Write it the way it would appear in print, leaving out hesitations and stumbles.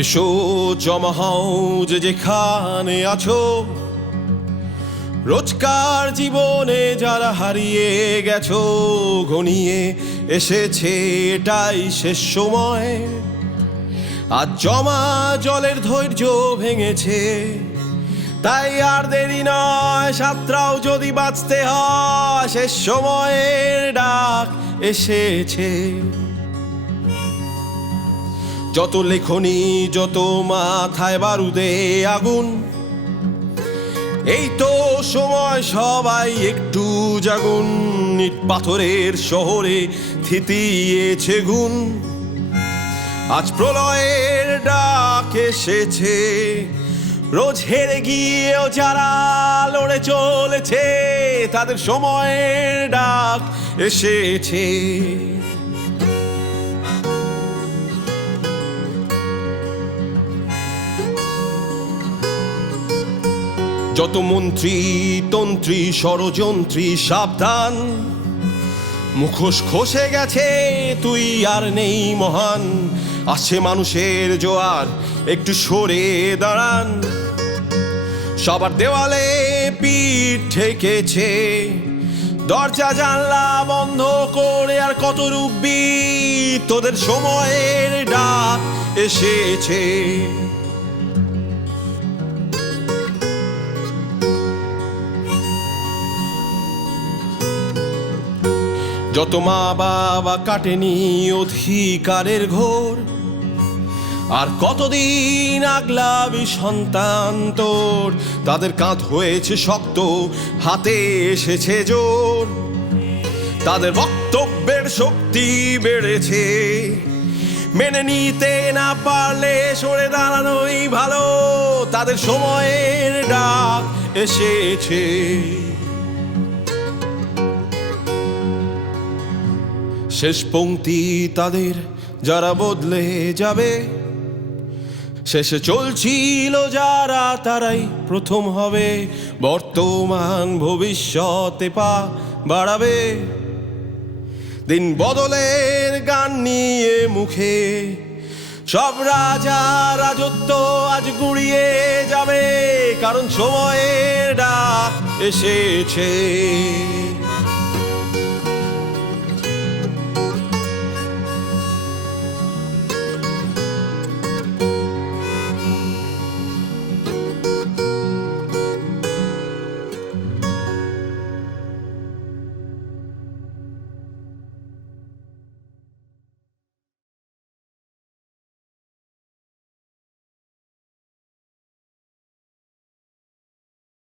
এসো জমা হও যে যেখানে আছো, রোজকার জীবনে যারা হারিয়ে গেছো, ঘনিয়ে এসেছে এটাই শেষ সময়। আজ জমা জলের ধৈর্য ভেঙেছে, তাই আর দেরি নয়, সাতটাও যদি বাঁচতে হয়, শেষ সময়ের ডাক এসেছে। যত লেখনি, যত মাথায় বারুদে আগুন, এই তো সময় সবাই একটু জাগুন। ইট পাথরের শহরে থিতিয়েছে গুণ, আজ প্রলয়ের ডাক এসেছে। রোজ হেরে গিয়েও যারা লড়ে চলেছে, তাদের সময়ের ডাক এসেছে। যত মন্ত্রী তন্ত্রী ষড়যন্ত্রী সাবধান, মুখোশ খসে গেছে, তুই আর নেই মহান। আসছে মানুষের জোয়ার, একটু সরে দাঁড়ান। সবার দেওয়ালে পিঠ ঠেকেছে, দরজা জানলা বন্ধ করে আর কত রুবি, তোদের সময়ের ডাক এসেছে। যত মা বাবা কাটেনি অধিকারের ঘোর, আর কতদিন আগলাবি সন্তান তোর, তাদের কাঁধ হয়েছে শক্ত, হাতে এসেছে জোর। তাদের বক্তব্যের শক্তি বেড়েছে, মেনে নিতে না পারলে সরে দাঁড়ানোই ভালো, তাদের সময়ের ডাক এসেছে। শেষ পংক্তি তাদের যারা বদলে যাবে, শেষে চলছিল যারা তারাই প্রথম হবে। বর্তমান ভবিষ্যতে পা বাড়াবে, দিন বদলের গান নিয়ে মুখে। সব রাজা রাজত্ব আজ গুড়িয়ে যাবে, কারণ সময়ের ডাক এসেছে।